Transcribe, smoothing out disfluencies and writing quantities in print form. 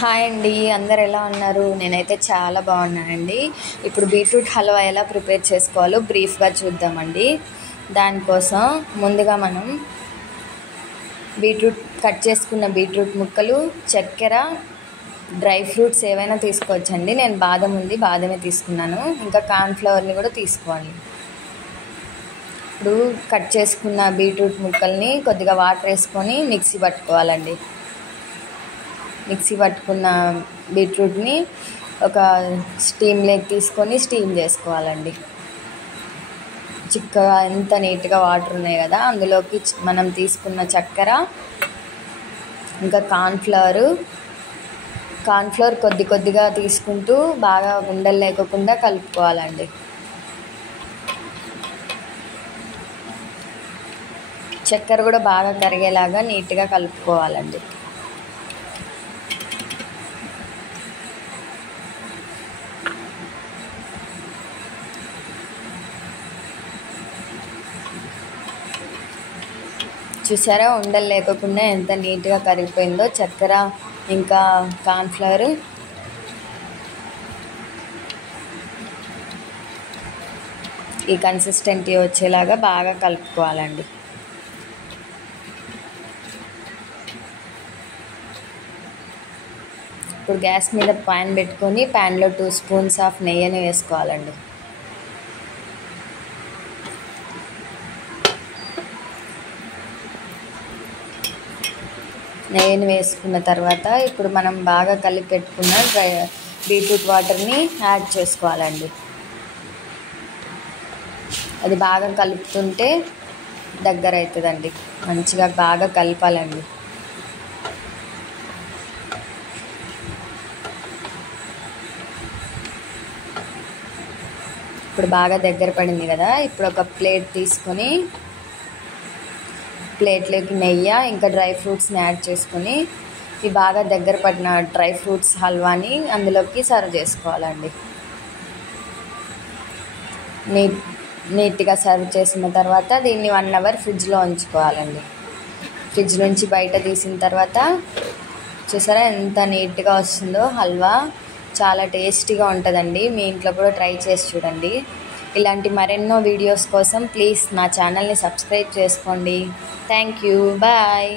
Hi అండి, అందరు ఎలా ఉన్నారు? నేనైతే చాలా బాగున్నానండి. ఇప్పుడు బీట్రూట్ హల్వా ఎలా ప్రిపేర్ చేసుకోవాలో బ్రీఫ్గా చూద్దామండి. దానికోసం ముందుగా మనం కట్ చేసుకున్న బీట్రూట్ ముక్కలు, చక్కెర, డ్రై ఫ్రూట్స్ ఏవైనా తీసుకోవచ్చండి. నేను బాదం ఉంది, బాదమే తీసుకున్నాను. ఇంకా కార్న్ఫ్లవర్ని కూడా తీసుకోవాలి. ఇప్పుడు కట్ చేసుకున్న బీట్రూట్ ముక్కల్ని కొద్దిగా వాటర్ వేసుకొని మిక్సీ పట్టుకోవాలండి. మిక్సీ పట్టుకున్న బీట్రూట్ని ఒక స్టీమ్లోకి తీసుకొని స్టీమ్ చేసుకోవాలండి. చిక్కగా ఎంత నీట్గా వాటర్ ఉన్నాయి కదా, అందులోకి మనం తీసుకున్న చక్కెర, ఇంకా కార్న్ఫ్లవర్ కొద్ది కొద్దిగా తీసుకుంటూ బాగా ఉండలు లేకుండా కలుపుకోవాలండి. చక్కెర కూడా బాగా కరిగేలాగా నీట్గా కలుపుకోవాలండి. చూసారా, ఉండలు లేకుండా ఎంత నీట్గా కరిగిపోయిందో చక్కెర ఇంకా కార్న్ఫ్లవర్. ఈ కన్సిస్టెన్సీ వచ్చేలాగా బాగా కలుపుకోవాలండి. ఇప్పుడు గ్యాస్ మీద పాన్ పెట్టుకొని ప్యాన్లో 2 స్పూన్స్ ఆఫ్ నెయ్యిని వేసుకోవాలండి. నెయ్యిని వేసుకున్న తర్వాత ఇప్పుడు మనం బాగా కలిపి పెట్టుకున్న బీట్రూట్ వాటర్ని యాడ్ చేసుకోవాలండి. అది బాగా కలుపుతుంటే దగ్గర అవుతుందండి. మంచిగా బాగా కలపాలండి. ఇప్పుడు బాగా దగ్గర పడింది కదా, ఇప్పుడు ఒక ప్లేట్ తీసుకొని ప్లేట్లోకి నెయ్యి ఇంకా డ్రై ఫ్రూట్స్ని యాడ్ చేసుకొని ఈ బాగా దగ్గర పడిన డ్రై ఫ్రూట్స్ హల్వాని అందులోకి సర్వ్ చేసుకోవాలండి. నీట్గా సర్వ్ చేసిన తర్వాత దీన్ని 1 అవర్ ఫ్రిడ్జ్లో ఉంచుకోవాలండి. ఫ్రిడ్జ్ నుంచి బయట తీసిన తర్వాత చూసారా ఎంత నీట్గా వస్తుందో హల్వా. చాలా టేస్టీగా ఉంటుందండి. మీ ఇంట్లో కూడా ట్రై చేసి చూడండి. ఇలాంటి మరెన్నో వీడియోస్ కోసం ప్లీజ్ నా ఛానల్ని సబ్స్క్రైబ్ చేసుకోండి. Thank you. బాయ్.